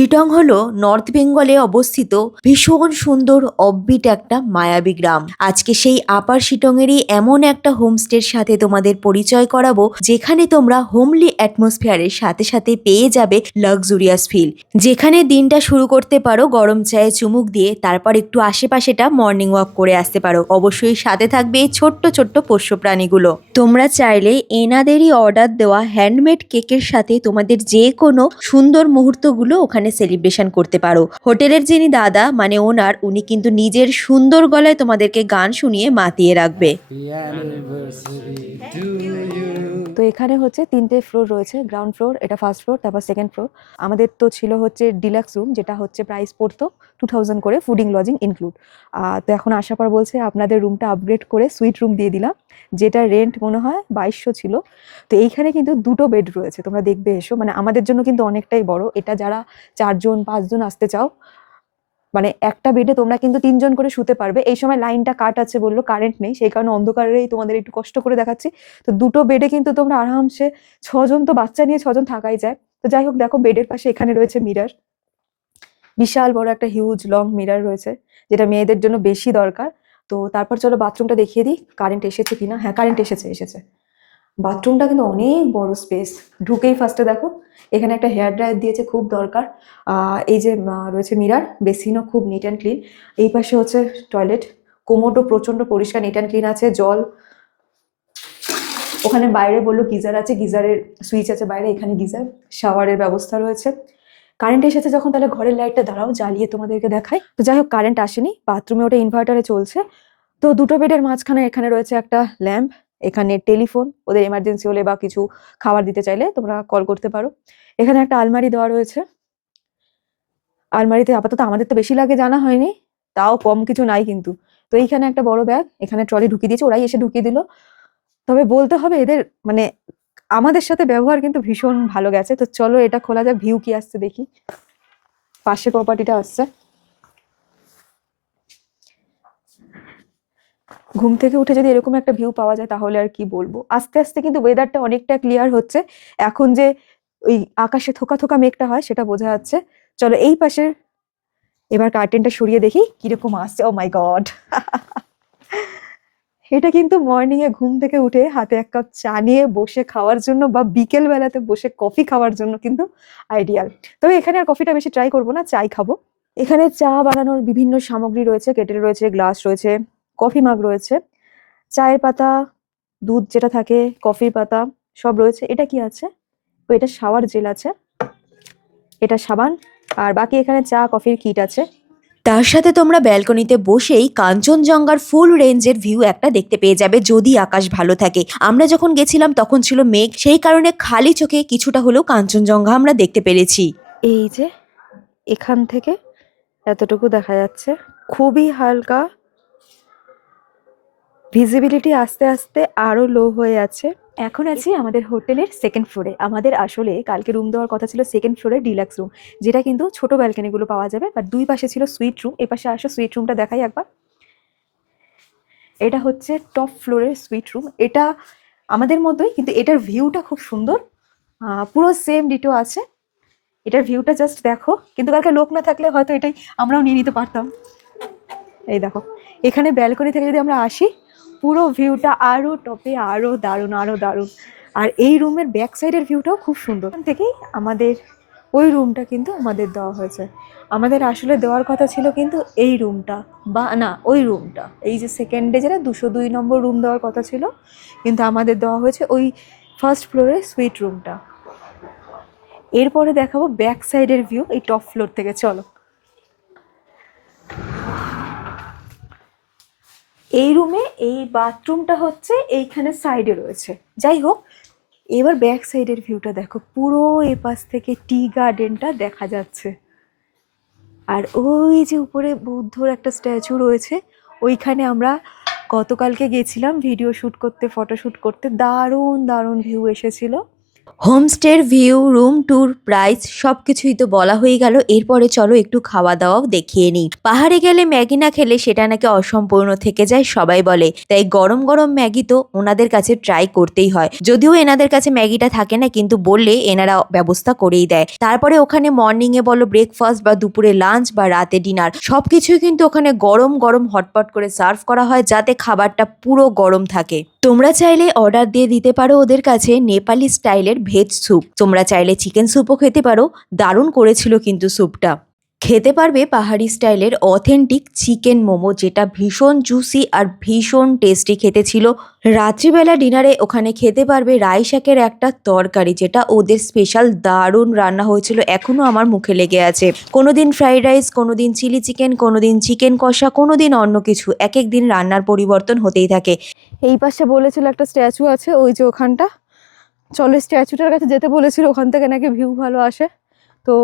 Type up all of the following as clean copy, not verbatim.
শিটং হলো নর্থ বেঙ্গলে অবস্থিত ভীষণ সুন্দর অফবিট একটা মায়াবী গ্রাম। আজকে সেই আপার শিটংয়েরই এমন একটা হোমস্টের সাথে তোমাদের পরিচয় করাবো, যেখানে তোমরা হোমলি অ্যাটমসফিয়ারের সাথে সাথে পেয়ে যাবে লাক্সুরিয়াস ফিল। যেখানে দিনটা শুরু করতে পারো গরম চায়ে চুমুক দিয়ে, তারপর একটু আশেপাশেটা মর্নিং ওয়াক করে আসতে পারো। অবশ্যই সাথে থাকবে এই ছোট্ট ছোট্ট পোষ্য প্রাণীগুলো। তোমরা চাইলে এনাদেরই অর্ডার দেওয়া হ্যান্ডমেড কেকের সাথে তোমাদের যে কোনো সুন্দর মুহূর্তগুলো ওখানে সেলিব্রেশন করতে পারো। হোটেলের যিনি দাদা মানে ওনার, উনি কিন্তু নিজের সুন্দর গলায় তোমাদেরকে গান শুনিয়ে মাতিয়ে রাখবে। তো এখানে হচ্ছে 3টে ফ্লোর রয়েছে, গ্রাউন্ড ফ্লোর, এটা ফার্স্ট ফ্লোর, তারপর সেকেন্ড ফ্লোর। আমাদের তো ছিল হচ্ছে ডিলাক্স রুম, যেটা হচ্ছে প্রাইস পড়তো 2000 করে, ফুডিং লজিং ইনক্লুড। তো এখন আসার পর বলছে আপনাদের রুমটা আপগ্রেড করে সুইট রুম দিয়ে দিলাম, যেটা রেন্ট মনে হয় 2200 ছিল। তো এইখানে কিন্তু 2টো বেড রয়েছে, তোমরা দেখবে এসো। মানে আমাদের জন্য কিন্তু অনেকটাই বড় এটা, যারা 4জন 5জন আসতে চাও, মানে একটা বেডে তোমরা কিন্তু 3জন করে শুতে পারবে। এই সময় লাইনটা কাট আছে বললো, কারেন্ট নেই, সেই কারণে অন্ধকারেই তোমাদের একটু কষ্ট করে দেখাচ্ছি। তো 2টো বেডে কিন্তু তোমরা আরামসে 6জন, তো বাচ্চা নিয়ে 6জন থাকাই যায়। তো যাই হোক, দেখো বেডের পাশে এখানে রয়েছে মিরর, বিশাল বড় একটা হিউজ লং মিরর রয়েছে, যেটা মেয়েদের জন্য বেশি দরকার। তো তারপর চলো বাথরুমটা দেখিয়ে দিই, কারেন্ট এসেছে কিনা। হ্যাঁ, কারেন্ট এসেছে। বাথরুমটা কিন্তু অনেক বড় স্পেস। ঢুকেই ফার্স্টে দেখো এখানে একটা হেয়ার ড্রায়ার দিয়েছে, খুব দরকার। এই যে রয়েছে মিরার, বেসিনও খুব নিট অ্যান্ড ক্লিন। এই পাশে হচ্ছে টয়লেট, কোমোডও প্রচন্ড পরিষ্কার, নিট অ্যান্ড ক্লিন আছে। জল ওখানে বাইরে বললো গিজার আছে, গিজারের সুইচ আছে বাইরে, এখানে গিজার, শাওয়ারের ব্যবস্থা রয়েছে। কারেন্ট এসেছে যখন, তাহলে ঘরের লাইটটা দাঁড়াও জ্বালিয়ে তোমাদেরকে দেখাই। তো যাই হোক, কারেন্ট আসেনি, বাথরুমে ওটা ইনভার্টারে চলছে। তো 2টো বেডের মাঝখানে এখানে রয়েছে একটা ল্যাম্প, এখানে টেলিফোন, ওদের এমার্জেন্সি হলে বা কিছু খাবার দিতে চাইলে তোমরা কল করতে পারো। এখানে একটা আলমারি দেওয়া রয়েছে, আলমারিতে আপাতত আমাদের তো বেশি লাগে জানা হয়নি, তাও কম কিছু নাই কিন্তু। তো এইখানে একটা বড় ব্যাগ, এখানে ট্রলি ঢুকিয়ে দিয়েছে, ওরাই এসে ঢুকিয়ে দিল। তবে বলতে হবে এদের মানে আমাদের সাথে ব্যবহার কিন্তু ভীষণ ভালো গেছে। তো চলো এটা খোলা যাক, ভিউ কি আসছে দেখি। পাশে প্রপার্টিটা আসছে। ঘুম থেকে উঠে যদি এরকম একটা ভিউ পাওয়া যায় তাহলে আর কি বলবো। আস্তে আস্তে কিন্তু ওয়েদারটা অনেকটা ক্লিয়ার হচ্ছে। এখন যে ওই আকাশে থোকা থোকা মেঘটা হয় সেটা বোঝা যাচ্ছে। চলো এই পাশের এবার কার্টেনটা সরিয়ে দেখি কিরকম আসছে। ও মাই গড, এটা কিন্তু মর্নিং এ ঘুম থেকে উঠে হাতে 1 কাপ চা নিয়ে বসে খাওয়ার জন্য, বা বিকেল বেলাতে বসে কফি খাওয়ার জন্য কিন্তু আইডিয়াল। তবে এখানে আর কফিটা বেশি ট্রাই করবো না, চাই খাবো। এখানে চা বানানোর বিভিন্ন সামগ্রী রয়েছে, কেটেল রয়েছে, গ্লাস রয়েছে, কফি মাগ রয়েছে, চায়ের পাতা, দুধ যেটা থাকে, কফির পাতা, সব রয়েছে। এটা কি আছে? তো এটা শাওয়ার জেল আছে, এটা সাবান, আর বাকি এখানে চা কফির কিট আছে। তার সাথে তোমরা ব্যালকনিতে বসেই কাঞ্চনজঙ্ঘার ফুল রেঞ্জের ভিউ একটা দেখতে পেয়ে যাবে, যদি আকাশ ভালো থাকে। আমরা যখন গেছিলাম তখন ছিল মেঘ, সেই কারণে খালি চোখে কিছুটা হলেও কাঞ্চনজঙ্ঘা আমরা দেখতে পেরেছি। এই যে এখান থেকে এতটুকু দেখা যাচ্ছে, খুবই হালকা ভিজিবিলিটি, আস্তে আস্তে আরো লো হয়ে আছে। এখন আছি আমাদের হোটেলের সেকেন্ড ফ্লোরে। আমাদের আসলে কালকে রুম দেওয়ার কথা ছিল সেকেন্ড ফ্লোরে ডিলাক্স রুম, যেটা কিন্তু ছোট ব্যালকনিগুলো পাওয়া যাবে, বাট দুই পাশে ছিল সুইট রুম। এই পাশে আসো, সুইট রুমটা দেখাই একবার। এটা হচ্ছে টপ ফ্লোরের সুইট রুম, এটা আমাদের মতোই, কিন্তু এটার ভিউটা খুব সুন্দর, পুরো সেম ডিটো আছে। এটার ভিউটা জাস্ট দেখো, কিন্তু কালকে লোক না থাকলে হয়তো এটাই আমরাও নিয়ে নিতে পারতাম। এই দেখো, এখানে ব্যালকনি থেকে যদি আমরা আসি, পুরো ভিউটা আরো টপে, আরো দারুণ, আরো দারুণ। আর এই রুমের ব্যাক সাইডের ভিউটাও খুব সুন্দর। এখান থেকেই আমাদের ওই রুমটা কিন্তু আমাদের দেওয়া হয়েছে। আমাদের আসলে দেওয়ার কথা ছিল কিন্তু এই রুমটা, বা না ওই রুমটা, এই যে সেকেন্ডে যেটা 202 নম্বর রুম দেওয়ার কথা ছিল, কিন্তু আমাদের দেওয়া হয়েছে ওই ফার্স্ট ফ্লোরে সুইট রুমটা। এরপরে দেখাবো ব্যাক সাইডের ভিউ এই টপ ফ্লোর থেকে, চলো। এই রুমে এই বাথরুমটা হচ্ছে এইখানে সাইডে রয়েছে। যাই হোক, এবার ব্যাক সাইডের ভিউটা দেখো, পুরো এপাশ থেকে টি গার্ডেনটা দেখা যাচ্ছে। আর ওই যে উপরে বুদ্ধর একটা স্ট্যাচু রয়েছে, ওইখানে আমরা গতকালকে গেছিলাম ভিডিও শ্যুট করতে, ফটো শ্যুট করতে, দারুণ দারুণ ভিউ এসেছিল। হোমস্টের ভিউ, রুম ট্যুর, প্রাইস সবকিছুই তো বলা হয়ে গেল। এরপরে চলো একটু খাওয়া দাওয়াও দেখিয়ে নিই। পাহাড়ে গেলে ম্যাগি না খেলে সেটা নাকি অসম্পূর্ণ থেকে যায় সবাই বলে, তাই গরম গরম ম্যাগি তো ওনাদের কাছে ট্রাই করতেই হয়। যদিও এনাদের কাছে ম্যাগিটা থাকে না, কিন্তু বললে এনারা ব্যবস্থা করেই দেয়। তারপরে ওখানে মর্নিং এ বলো ব্রেকফাস্ট বা দুপুরে লাঞ্চ বা রাতে ডিনার সবকিছুই কিন্তু ওখানে গরম গরম হটপট করে সার্ভ করা হয়, যাতে খাবারটা পুরো গরম থাকে। তোমরা চাইলে অর্ডার দিয়ে দিতে পারো ওদের কাছে নেপালি স্টাইলের ভেজ স্যুপ। তোমরা চাইলে চিকেন স্যুপও খেতে পারো, দারুণ করেছিল কিন্তু স্যুপটা। খেতে পারবে পাহাড়ি স্টাইলের অথেন্টিক চিকেন মোমো, যেটা ভীষণ জুসি আর ভীষণ টেস্টি খেতে ছিল। রাত্রিবেলা ডিনারে ওখানে খেতে পারবে রাই শাকের একটা তরকারি, যেটা ওদের স্পেশাল, দারুণ রান্না হয়েছিল, এখনো আমার মুখে লেগে আছে। কোনোদিন ফ্রাইড রাইস, কোনোদিন চিলি চিকেন, কোনোদিন চিকেন কষা, কোনোদিন অন্য কিছু, এক এক দিন রান্নার পরিবর্তন হতেই থাকে। এই পাশে বলেছিল একটা স্ট্যাচু আছে, ওই যে ওখানটা, চলো স্ট্যাচুটার কাছে যেতে বলেছিল, ওখান থেকে নাকি ভিউ ভালো আসে, তো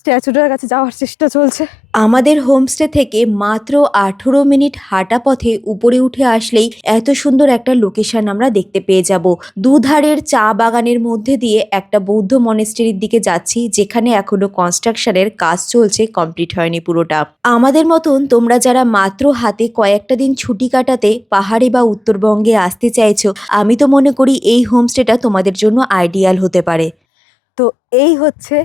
স্ট্যাচুটার কাছে যাওয়ার চেষ্টা চলছে। আমাদের হোমস্টে থেকে মাত্র 18 মিনিট হাঁটা পথে উপরে উঠে আসলেই এত সুন্দর একটা লোকেশন আমরা দেখতে পেয়ে যাব। দুধারের চা বাগানের মধ্যে দিয়ে একটা বৌদ্ধ মনেস্ট্রির দিকে যাচ্ছি, যেখানে এখনো কনস্ট্রাকশনের কাজ চলছে, কমপ্লিট হয়নি পুরোটা। আমাদের মতন তোমরা যারা মাত্র হাতে কয়েকটা দিন ছুটি কাটাতে পাহাড়ে বা উত্তরবঙ্গে আসতে চাইছো, আমি তো মনে করি এই হোমস্টেটা তোমাদের জন্য আইডিয়াল হতে পারে। তো এই হচ্ছে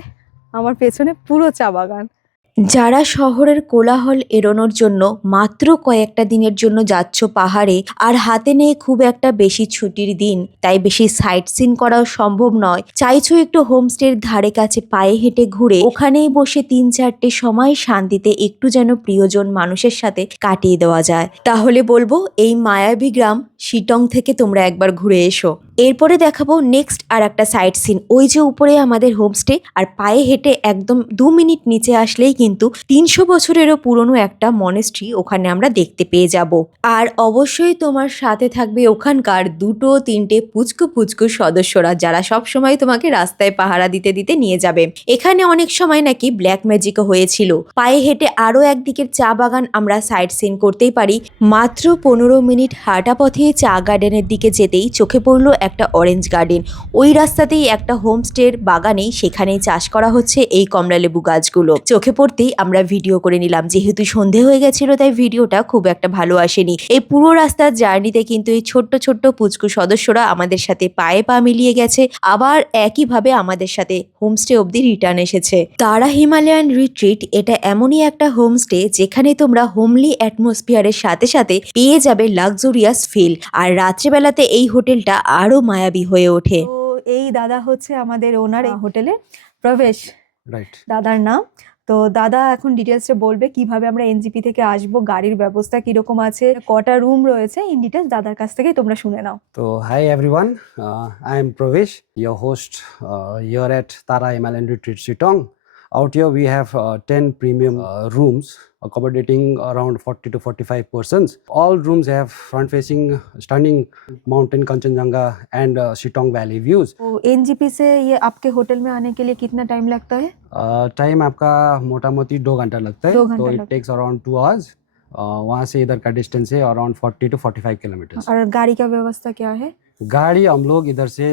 আমার পেছনে পুরো চা বাগান। যারা শহরের কোলাহল এড়োনোর জন্য মাত্র কয়েকটা দিনের জন্য যাচ্ছ পাহাড়ে, আর হাতে নেই খুব একটা বেশি ছুটির দিন, তাই বেশি সাইট সিন করাও সম্ভব নয়, চাইছো একটু হোমস্টের ধারে কাছে পায়ে হেঁটে ঘুরে ওখানেই বসে 3-4টে সময় শান্তিতে একটু যেন প্রিয়জন মানুষের সাথে কাটিয়ে দেওয়া যায়, তাহলে বলবো এই মায়াবী গ্রাম শিটং থেকে তোমরা একবার ঘুরে এসো। এরপরে দেখাবো নেক্সট আর একটা সাইট সিন। ওই যে উপরে আমাদের হোমস্টে, আর পায়ে হেঁটে একদম 2 মিনিট নিচে আসলেই কিন্তু 300 বছরেরও পুরনো একটা মনেস্ট্রি ওখানে আমরা দেখতে পেয়ে যাব। আর অবশ্যই তোমার সাথে থাকবে ওখানকার 2-3টে পুচকু পুচকু সদস্যরা, যারা সব সময় তোমাকে রাস্তায় পাহারা দিতে দিতে নিয়ে যাবে। এখানে অনেক সময় নাকি ব্ল্যাক ম্যাজিকও হয়েছিল। পায়ে হেঁটে আরো একদিকের চা বাগান আমরা সাইট সিন করতেই পারি। মাত্র 15 মিনিট হাঁটা পথে চা গার্ডেনের দিকে যেতেই চোখে পড়লো একটা অরেঞ্জ গার্ডেন। ওই রাস্তাতেই একটা হোমস্টের বাগানেই সেখানেই চাষ করা হচ্ছে এই কমলালেবু গাছগুলো। চোখে পড়তেই আমরা ভিডিও করে নিলাম, যেহেতু সন্ধে হয়ে গেছিল তাই ভিডিওটা খুব একটা ভালো আসেনি। এই পুরো রাস্তার জার্নিতে কিন্তু এই ছোট্ট ছোট্ট পুচকু সদস্যরা আমাদের সাথে পায়ে পা মিলিয়ে গেছে, আবার একইভাবে আমাদের সাথে হোমস্টে অবধি রিটার্ন এসেছে। তারা হিমালয়ান রিট্রিট এটা এমনই একটা হোমস্টে যেখানে তোমরা হোমলি অ্যাটমসফিয়ারের সাথে সাথে পেয়ে যাবে লাক্সুরিয়াস ফিল, আর রাত্রেবেলাতে এই হোটেলটা আরো মায়াবী হয়ে ওঠে। তো এই দাদা হচ্ছে আমাদের ওনার এই হোটেলে, প্রবেশ রাইট। দাদার নাম। তো দাদা এখন ডিটেলসে বলবে কিভাবে আমরা এনজিপি থেকে আসবো, গাড়ির ব্যবস্থা কিরকম আছে, কটা রুম রয়েছে, ইন ডিটেলস দাদার কাছ থেকেই তোমরা শুনে নাও। So, hi everyone. I am Pravesh, your host here at Tara Himalayan Retreat Sitong. Out here, we have 10 premium rooms accommodating around 40 to 45 persons. All rooms have front-facing stunning mountain Kanchenjunga and Sitong Valley views. तो NGP से ये आपके hotel में आने के लिए कितना time लगता है? टाइम आपका मोटा मोटी 2 घंटा लगता है, 2 तो घंटा इट लगता टेक्स अराउंड 2 hours. वहाँ से इधर का डिस्टेंस है अराउंड 40 to 45 किलोमीटर्स. और गाड़ी का व्यवस्था क्या है? गाड़ी हम लोग इधर से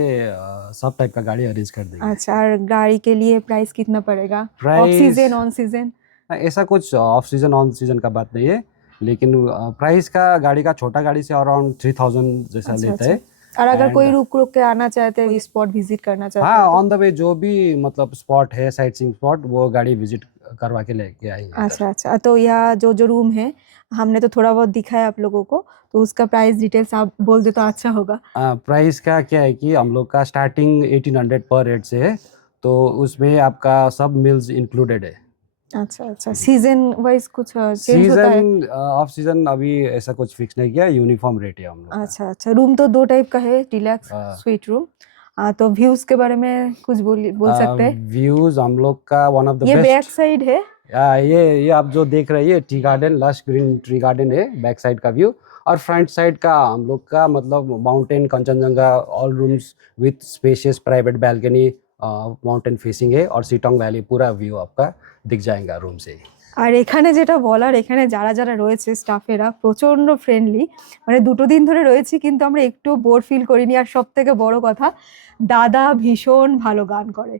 सब टाइप का गाड़ी अरेंज कर देंगे। अच्छा, और गाड़ी के लिए प्राइस कितना पड़ेगा? Of price season, on season? ऐसा कुछ ऑफ सीजन ऑन सीजन का बात नहीं है, लेकिन प्राइस का गाड़ी का छोटा गाड़ी से अराउंड 3000 जैसा अच्छा, लेता अच्छा। है। और अगर And- कोई रुक रुक के आना चाहते हैं, स्पॉट विजिट करना चाहते हाँ, हैं तो? ऑन द वे जो भी मतलब स्पॉट है, साइट सीइंग स्पॉट, वो गाड़ी विजिट करवा के लेके आएंगे इधर। अच्छा अच्छा, तो यहाँ जो जो रूम है हमने तो थोड़ा बहुत दिखाया आप लोगों को, तो उसका प्राइस डिटेल्स आप बोल दे तो अच्छा होगा। प्राइस का क्या है कि हम लोग का स्टार्टिंग 1800 पर हेड से है, तो उसमें आपका सब मील्स इंक्लूडेड है। अच्छा अच्छा, सीजन वाइज कुछ चेंज होता है? सीजन ऑफ सीजन अभी ऐसा कुछ फिक्स नहीं किया, यूनिफॉर्म रेट है हम लोग का। अच्छा अच्छा, रूम तो 2 टाइप का है, डिलक्स, हाँ। Suite room. तो व्यूज के बारे में कुछ बोल सकते हैं? व्यूज हम लोग का वन ऑफ द ये बेस्ट। बैक साइड है। ये आप जो देख रहे हैं, ये tea garden, lush green tree garden है बैक साइड का व्यू, और फ्रंट साइड का हम लोग का मतलब mountain Kanchenjunga, all rooms with spacious private balcony, mountain facing है, और सिटोंग वैली पूरा व्यू आपका दिख जाएगा रूम से। আর এখানে যেটা বলার, এখানে যারা যারা রয়েছে স্টাফেরা প্রচন্ড ফ্রেন্ডলি, মানে 2 দিন ধরে রয়েছি কিন্তু আমরা একটু বোর ফিল করিনি। আর সব থেকে বড় কথা, দাদা ভীষণ ভালো গান করে,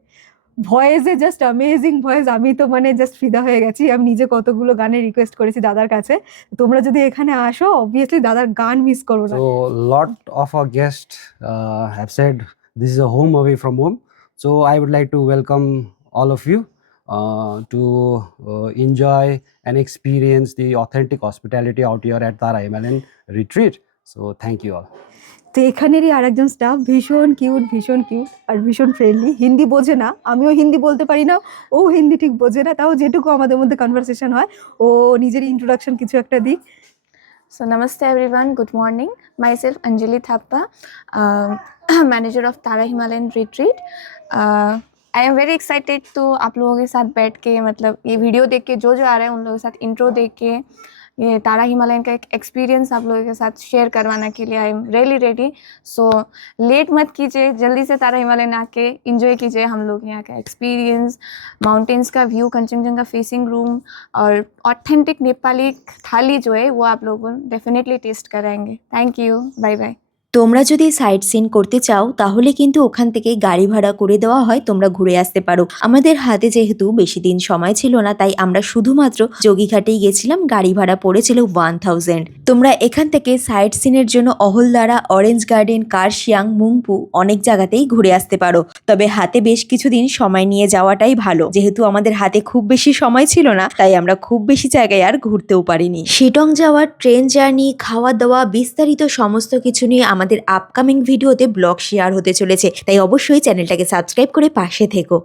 ভয়েসে জাস্ট অ্যামেজিং ভয়েস। আমি তো মানে জাস্ট ফিদা হয়ে গেছি। আমি নিজে কতগুলো গানের রিকোয়েস্ট করেছি দাদার কাছে। তোমরা যদি এখানে আসো অবভিয়াসলি দাদার গান মিস করো না। So lot of our guests have said this is a home away from home. So I would like to welcome all of you to enjoy and experience the authentic hospitality out here at Tara Himalayan Retreat. So thank you all. তো এখানেরই আরেকজন staff ভীষণ cute আর ভীষণ friendly. Hindi বোঝে না, আমিও হিন্দি বলতে পারি না, ও হিন্দি ঠিক বোঝে না, তাও যেটুকু আমাদের মধ্যে কনভারসেশন হয় ও নিজের ইন্ট্রোডাকশন কিছু একটা দিই। So namaste everyone, good morning. Myself Anjali Thappa, manager of Tara Himalayan Retreat. I am very excited to आप लोगों के साथ बैठ के, मतलब ये वीडियो देख के जो आ रहे हैं उन लोगों के साथ इंट्रो देख के ये तारा हिमालयन का एक एक्सपीरियंस आप लोगों के साथ शेयर करवाने के लिए I am really ready. So let मत कीजिए, जल्दी से तारा हिमालयन आके इंजॉय कीजिए हम लोग यहाँ का एक्सपीरियंस, माउंटेन्स का व्यू, कंचनजंगा फेसिंग रूम और ऑथेंटिक नेपाली थाली जो है वो आप लोगों को डेफिनेटली टेस्ट कराएंगे। Thank you, bye bye. তোমরা যদি সাইট সিন করতে চাও তাহলে কিন্তু ওখান থেকে গাড়ি ভাড়া করে দেওয়া হয়, তোমরা ঘুরে আসতে পারো। আমাদের হাতে যেহেতু বেশি দিন সময় ছিল না, তাই আমরা শুধুমাত্র যোগীঘাটেই গেছিলাম। গাড়ি ভাড়া পড়েছিল 1000। তোমরা এখান থেকে সাইট সিনের জন্য অহলদারা, অরেঞ্জ গার্ডেন, কার্শিয়াং, মুংপু অনেক জায়গাতেই ঘুরে আসতে পারো। তবে হাতে বেশ কিছুদিন সময় নিয়ে যাওয়াটাই ভালো, যেহেতু আমাদের হাতে খুব বেশি সময় ছিল না, তাই আমরা খুব বেশি জায়গায় আর ঘুরতেও পারিনি। শিটং যাওয়ার ট্রেন জার্নি, খাওয়া দাওয়া, বিস্তারিত সমস্ত কিছু নিয়ে আমাদের আপকামিং ভিডিওতে ব্লগ শেয়ার হতে চলেছে, তাই অবশ্যই চ্যানেলটাকে সাবস্ক্রাইব করে পাশে থেকো।